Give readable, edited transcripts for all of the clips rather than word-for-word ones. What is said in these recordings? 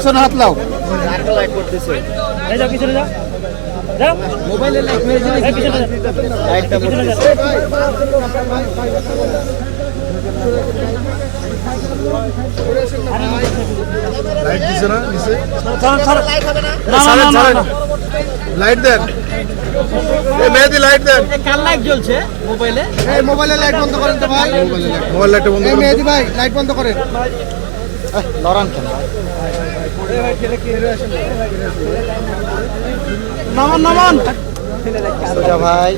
পিছনে হাত লাও। লাইট করতেছে এই যাও পিছনে যাও যাও মোবাইলে লাইট মেরে দিলে পিছনে লাইটটা করতেছে লাইট দিছে না নিচে লাইট হবে না না লাইট দেন এই মেহেদি লাইট দেন কার লাইট জ্বলছে মোবাইলে এই মোবাইলে লাইট বন্ধ করেন তো ভাই মোবাইল লাইট বন্ধ করেন এই মেহেদি ভাই লাইট বন্ধ করেন লড়ান কেন নামান নামান সোজা ভাই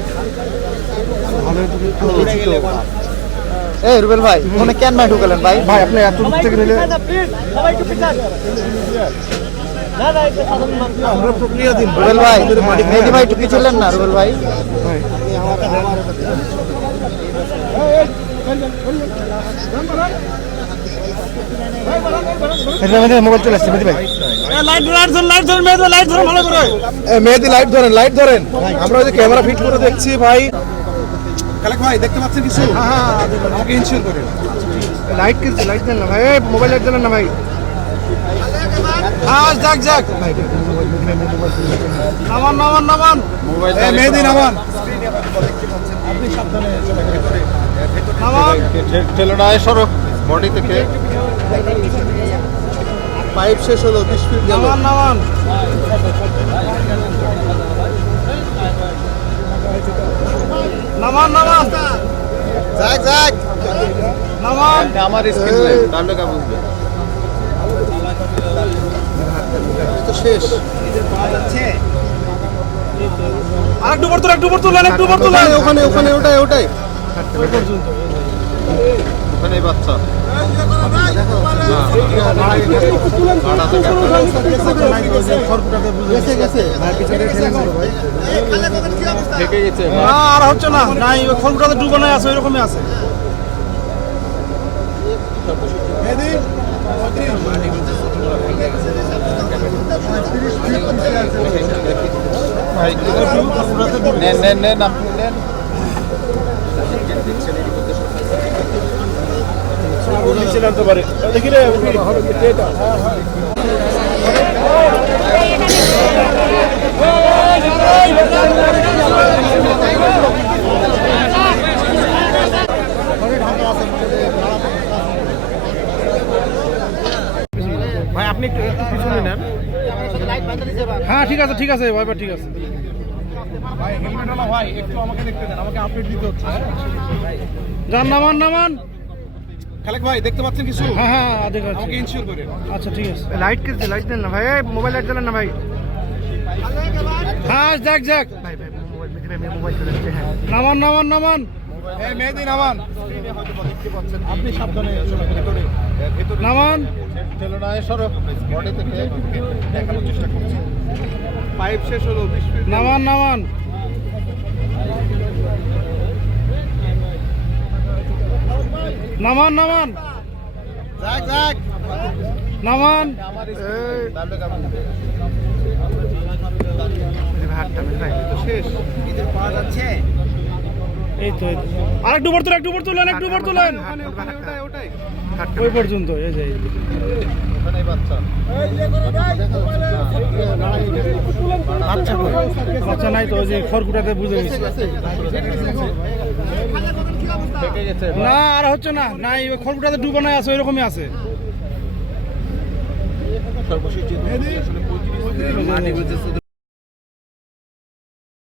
এই রুবেল ভাই ফোনে কেন ভাই ঢুকালেন ভাই ভাই আপনি এত দূর থেকে নিলে সবাই একটু পিছান না না এটা সাধারণ মানুষ আমরা প্রক্রিয়া দিন রুবেল ভাই মেহেদি ভাই একটু পিছলেন না রুবেল ভাই মোবাইল চলে আসছে মেহেদি ভাই মেহেদি লাইট ধরেন আমরা ওই যে ক্যামেরা ফিট করে দেখছি ভাই কালেক ভাই দেখতে পাচ্ছেন কিছু আমাকে ইনশিওর করেন লাইট কিনছে লাইট দেন না ভাই মোবাইল লাইট দেন না ভাই যাক ভাই নামান মোবাইল মেহেদি নামান আপনি সাবধানে নামান ঠেলো না সরো বডি থেকে পাইপ শেষ হলো 20 ফিট গেল নামান যাক নামান আমার স্ক্রিন লাইট তাহলে কা বুঝবে তো শেষ আরেকটু বর্তল ওখানে ওটাই ওখানে বাচ্চা আর হচ্ছে না নাই খড়কুটাতে ডুবানো আছে ওই রকমই আছে নেন আপনি নেন দেখি রে ভাই আপনি একটু পিছনে নেন হ্যাঁ ঠিক আছে ভাই ঠিক আছে ভাই হেলমেট না ভাই একটু আমাকে দেখতে দেন আমাকে আপডেট দিতে হচ্ছে যান নামান খালেক ভাই দেখতে পাচ্ছেন কিছু হ্যাঁ দেখাচ্ছি আমাকে ইনশিওর করেন আচ্ছা ঠিক আছে লাইট কিনছে লাইট দেন না ভাই মোবাইল লাইট দেন না ভাই হ্যাঁ যাক ভাই মোবাইল চলে আসছে হ্যাঁ নামান এই মেহেদি নামান আপনি সাবধানে নামান ঠেলো না সরো বডি থেকে দেখানোর চেষ্টা করছি পাইপ শেষ হলো 20 ফিট নামান যাক নামান শেষ ঈদের পাওয়া যাচ্ছে এই তো আরেকটু বর্তলেন ওটাই ওই পর্যন্ত এই যে ওখানে বাচ্চা বাচ্চা নাই তো ওই যে খড়কুটাতে বুঝে গেছে না আর হচ্ছে না নাই ওই খড়কুটাতে ডুবানো আছে ওই রকমই আছে সর্বশেষ